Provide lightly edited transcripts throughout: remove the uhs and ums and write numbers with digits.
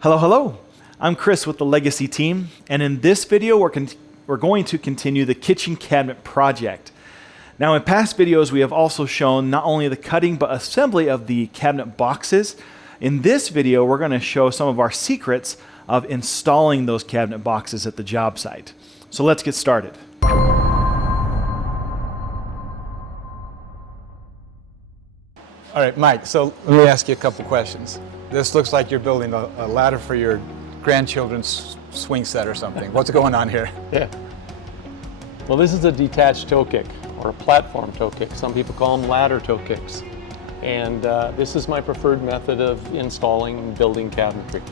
Hello, hello. I'm Chris with the Legacy team, and in this video, we're going to continue the kitchen cabinet project. Now, in past videos, we have also shown not only the cutting but assembly of the cabinet boxes. In this video, we're going to show some of our secrets of installing those cabinet boxes at the job site. So let's get started. All right, Mike, so let me ask you a couple questions. This looks like you're building a ladder for your grandchildren's swing set or something. What's going on here? Yeah. Well, this is a detached toe kick, or a platform toe kick. Some people call them ladder toe kicks. And this is my preferred method of installing and building cabinetry.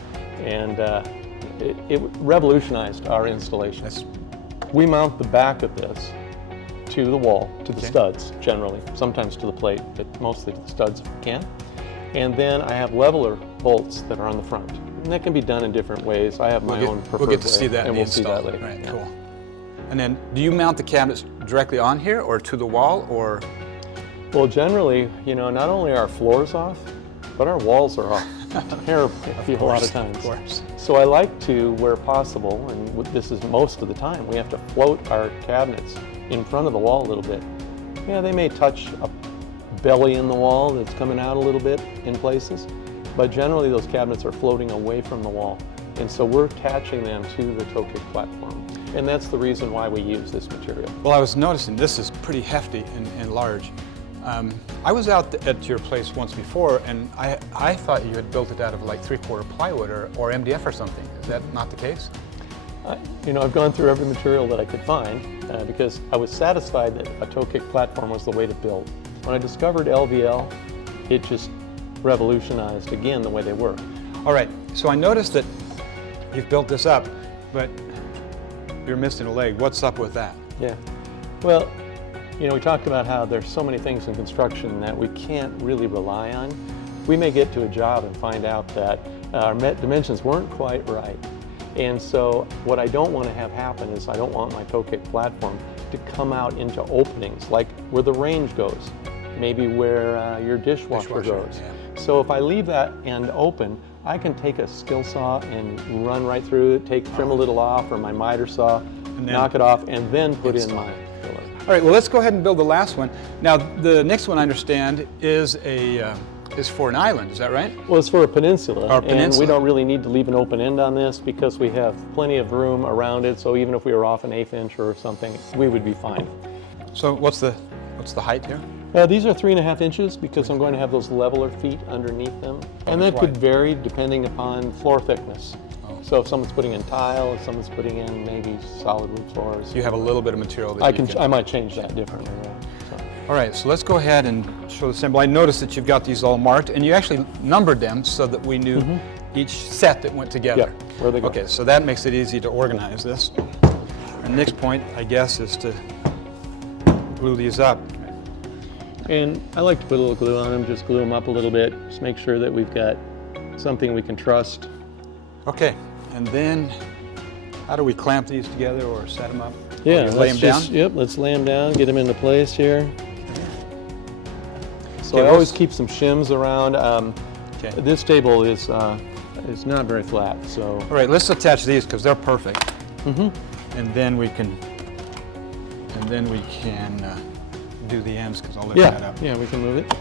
And it revolutionized our installations. We mount the back of this to the wall, to the studs generally, sometimes to the plate, but mostly to the studs if we can. And then I have leveler bolts that are on the front. And that can be done in different ways. I have my own preferred way. We'll get to see that and we'll see that later. later. Right, yeah. cool. And then, do you mount the cabinets directly on here or to the wall, or? Well, generally, not only are our floors off, but our walls are off terribly a lot of times. Of course. So I like to, where possible, and this is most of the time, we have to float our cabinets in front of the wall a little bit. They may touch a belly in the wall that's coming out a little bit in places, but generally those cabinets are floating away from the wall. And so we're attaching them to the toe kick platform. And that's the reason why we use this material. Well, I was noticing this is pretty hefty and large. I was out at your place once before, and I thought you had built it out of like 3/4 plywood or MDF or something. Is that not the case? I've gone through every material that I could find because I was satisfied that a toe kick platform was the way to build. When I discovered LVL, it just revolutionized, again, the way they work. All right, so I noticed that you've built this up, but you're missing a leg. What's up with that? Yeah. Well, we talked about how there's so many things in construction that we can't really rely on. We may get to a job and find out that our dimensions weren't quite right. And so what I don't want to have happen is I don't want my toe kick platform to come out into openings, like where the range goes, maybe where your dishwasher goes. Yeah. So if I leave that end open, I can take a skill saw and run right through it, trim a little off, or my miter saw, knock it off, and then put in my filler. All right, well, let's go ahead and build the last one. Now, the next one I understand is for an island, is that right? Well, it's for a peninsula, Or peninsula. and we don't really need to leave an open end on this because we have plenty of room around it, so even if we were off an 1/8 inch or something, we would be fine. So what's the height here? These are 3.5 inches because I'm going to have those leveler feet underneath them, and that could vary depending upon floor thickness. Oh. So if someone's putting in tile, if someone's putting in maybe solid wood floors. You have a little bit of material that I might change that differently. Yeah. So. All right, so let's go ahead and show the symbol. I noticed that you've got these all marked, and you actually numbered them so that we knew each set that went together. Yeah, where they go. Okay, so that makes it easy to organize this. Our next point, I guess, is to glue these up. And I like to put a little glue on them, just glue them up a little bit, just make sure that we've got something we can trust. Okay, and then how do we clamp these together or set them up? Yeah, lay them down? Yep, let's lay them down, get them into place here. So Okay, I always keep some shims around. Okay. This table is not very flat, so. All right, let's attach these because they're perfect. And then we can do the ends because I'll lift that up. Yeah, we can move it.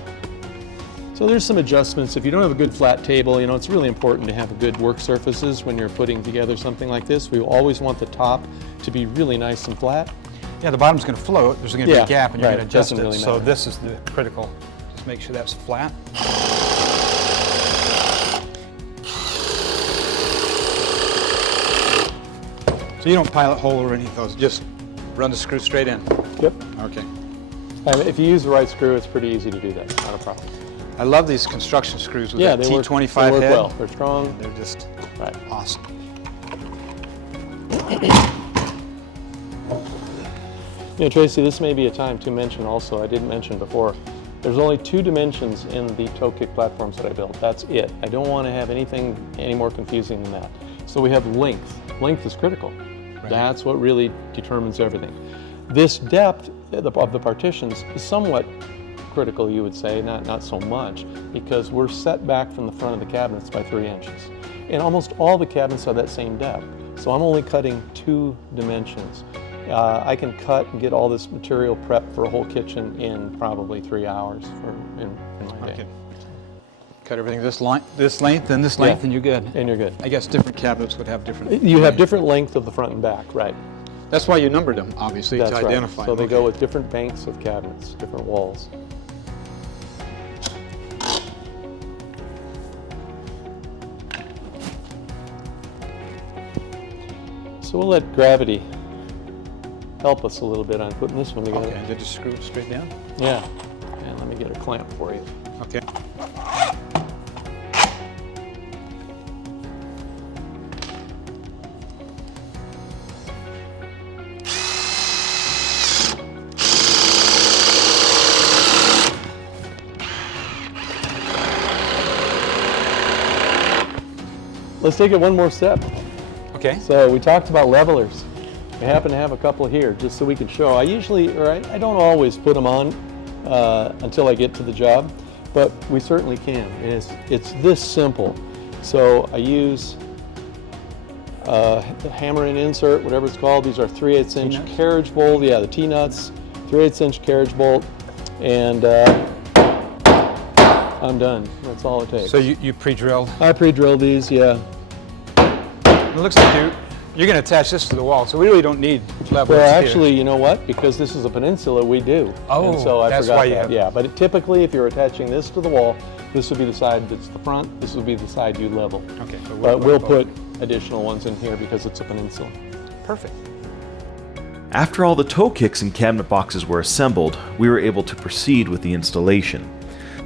So there's some adjustments. If you don't have a good flat table, it's really important to have good work surfaces when you're putting together something like this. We always want the top to be really nice and flat. Yeah, the bottom's going to float. There's going to be a gap, and you're right. going to adjust it. Doesn't really So matter. this is the critical. Just make sure that's flat. So you don't pilot hole or any of those. Just run the screw straight in. Yep. Okay. If you use the right screw, it's pretty easy to do that. Not a problem. I love these construction screws with Yeah, that they work, T25 they work head. well. They're strong. They're just Right. awesome. Tracy, this may be a time to mention also, I didn't mention before, there's only 2 dimensions in the toe kick platforms that I built. That's it. I don't want to have anything any more confusing than that. So we have length. Length is critical. Right. That's what really determines everything. This depth of the partitions is somewhat critical, you would say, not so much, because we're set back from the front of the cabinets by 3 inches. And almost all the cabinets are that same depth. So I'm only cutting 2 dimensions. I can cut and get all this material prepped for a whole kitchen in probably 3 hours in my day. Okay. Cut everything this length, and this length, and you're good. And you're good. I guess different cabinets would have different. You have different length of the front and back, right? That's why you numbered them, obviously, That's to right. identify. So they them. go with different banks of cabinets, different walls. So we'll let gravity help us a little bit on putting this one together. Okay, and then just screw it straight down. Yeah. And let me get a clamp for you. Okay. Let's take it one more step. Okay. So we talked about levelers. I happen to have a couple here just so we can show. I don't always put them on until I get to the job, but we certainly can. And it's this simple. So I use the hammer and insert, whatever it's called. These are 3/8 inch T-nuts? carriage bolt. Yeah, the T-nuts, 3/8 inch carriage bolt, and I'm done. That's all it takes. So you pre-drilled. I pre-drilled these, yeah. It looks like you're going to attach this to the wall, so we really don't need levels Well, here. actually, you know what? Because this is a peninsula, we do. Oh, and so I that's forgot why you that. have- Yeah, but typically, if you're attaching this to the wall, this would be the side that's the front. This would be the side you level. Okay. So But we'll both. put additional ones in here because it's a peninsula. Perfect. After all the toe kicks and cabinet boxes were assembled, we were able to proceed with the installation.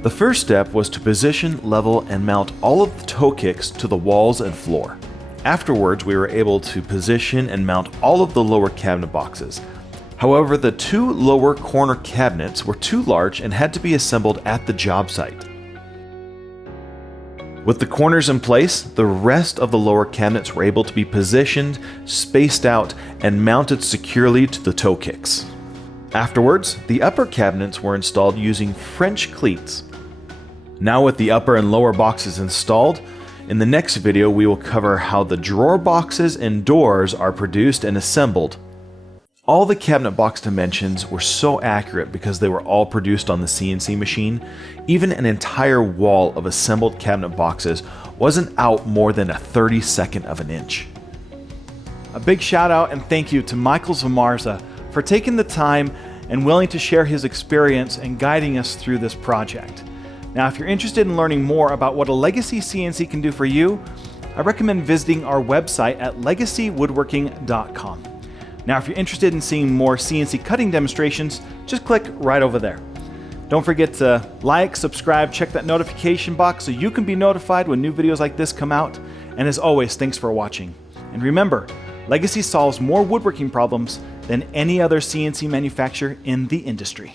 The first step was to position, level, and mount all of the toe kicks to the walls and floor. Afterwards, we were able to position and mount all of the lower cabinet boxes. However, the 2 lower corner cabinets were too large and had to be assembled at the job site. With the corners in place, the rest of the lower cabinets were able to be positioned, spaced out, and mounted securely to the toe kicks. Afterwards, the upper cabinets were installed using French cleats. Now with the upper and lower boxes installed, in the next video we will cover how the drawer boxes and doors are produced and assembled. All the cabinet box dimensions were so accurate because they were all produced on the CNC machine. Even an entire wall of assembled cabinet boxes wasn't out more than a 32nd of an inch. A big shout out and thank you to Michael Zamarza for taking the time and willing to share his experience and guiding us through this project. Now, if you're interested in learning more about what a Legacy CNC can do for you, I recommend visiting our website at legacywoodworking.com. Now, if you're interested in seeing more CNC cutting demonstrations, just click right over there. Don't forget to like, subscribe, check that notification box so you can be notified when new videos like this come out. And as always, thanks for watching. And remember, Legacy solves more woodworking problems than any other CNC manufacturer in the industry.